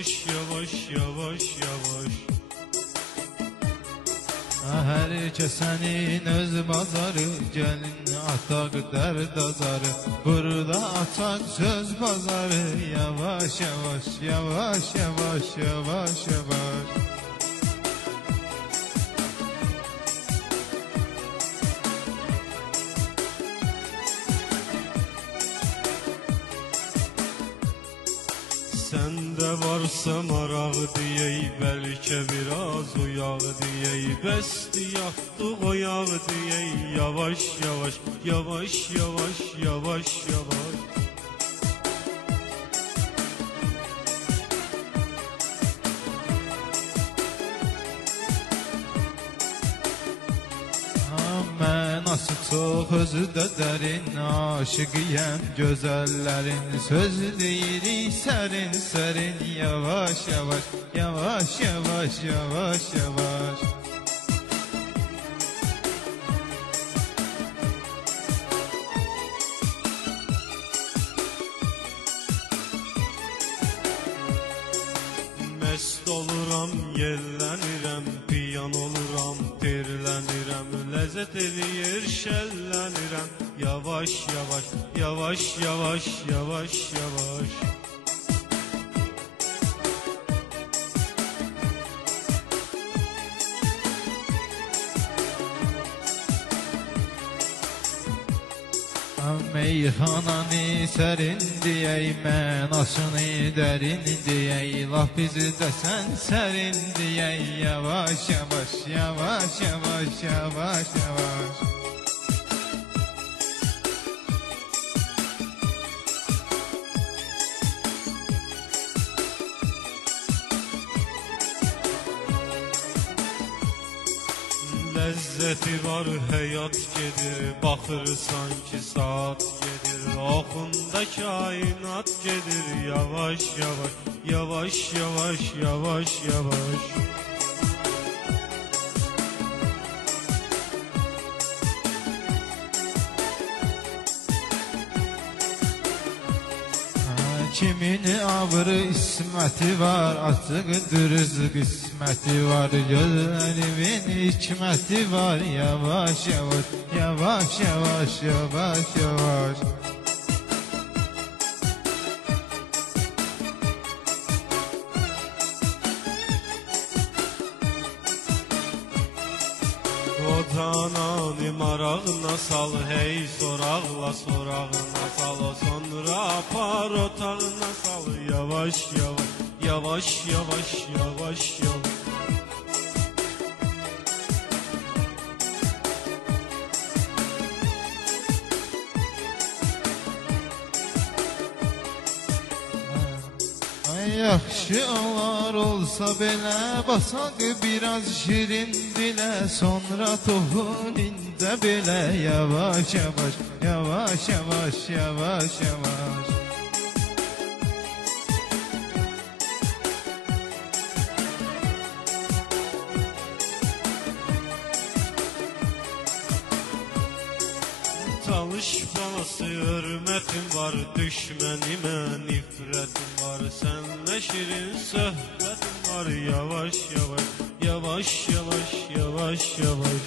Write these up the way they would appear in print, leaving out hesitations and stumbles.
yavaş yavaş yavaş yavaş. Hər kəsənin öz bazarı, gəlin ataq dərd azarı. Burada ataq söz bazarı, yavaş yavaş yavaş yavaş yavaş yavaş. Səndə varsa maraq deyək, bəlkə biraz uyaq deyək. Bəsdir yatdıq oyaq deyək, yavaş yavaş yavaş yavaş yavaş yavaş. Mənası çox özü də dərin, aşıqiyəm gözəllərin. Söz deyirik sərin sərin, yavaş yavaş yavaş yavaş yavaş yavaş. Məst oluram, yellənirəm, piyan oluram, terlənirəm. Ləzzət eləyir, şəllənirəm, yavaş yavaş yavaş yavaş yavaş yavaş. Meyxananı sərin deyək, mənasını dərin deyək. Laf bizi də sən sərin deyək, yavaş yavaş yavaş yavaş yavaş yavaş. Ləzzəti var, həyat gedir, baxırsan ki saat gedir. Oxunda kainat gedir, yavaş yavaş yavaş yavaş yavaş yavaş. Kimin abrı isməti var, açıqdır qisməti var. Gözlərimin hikməti var, yavaş yavaş yavaş yavaş yavaş yavaş. O cananı marağına sal, hey soraqla sorağına sal. Sonra apar otağına sal, yavaş yavaş yavaş yavaş yavaş yavaş. Yaxşı olar olsa belə, basaq biraz şirin dilə. Sonra toxun incə belə, yavaş yavaş yavaş yavaş yavaş yavaş. Çalış balası, hörmətim var, düşmənimə nifrətim var. Sənlə şirin söhbətim var, yavaş yavaş yavaş yavaş yavaş yavaş.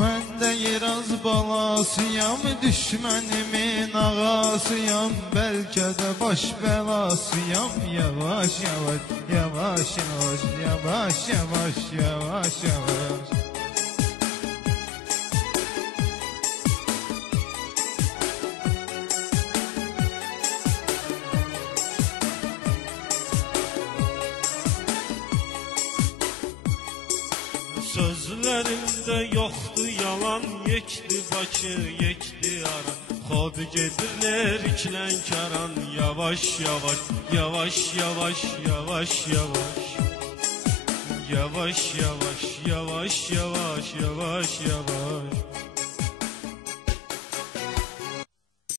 Mən də yeraz balasıyam, düşmənimin ağasıyam. Bəlkə də baş bəlasıyam, yavaş yavaş yavaş yavaş yavaş yavaş yavaş yavaş. Sözlərində yoxdur yalan, yekdi Bakı, yekdi Aran. Xod gedirlər ikilənkaran, yavaş yavaş yavaş yavaş yavaş yavaş. Yavaş yavaş yavaş yavaş yavaş yavaş.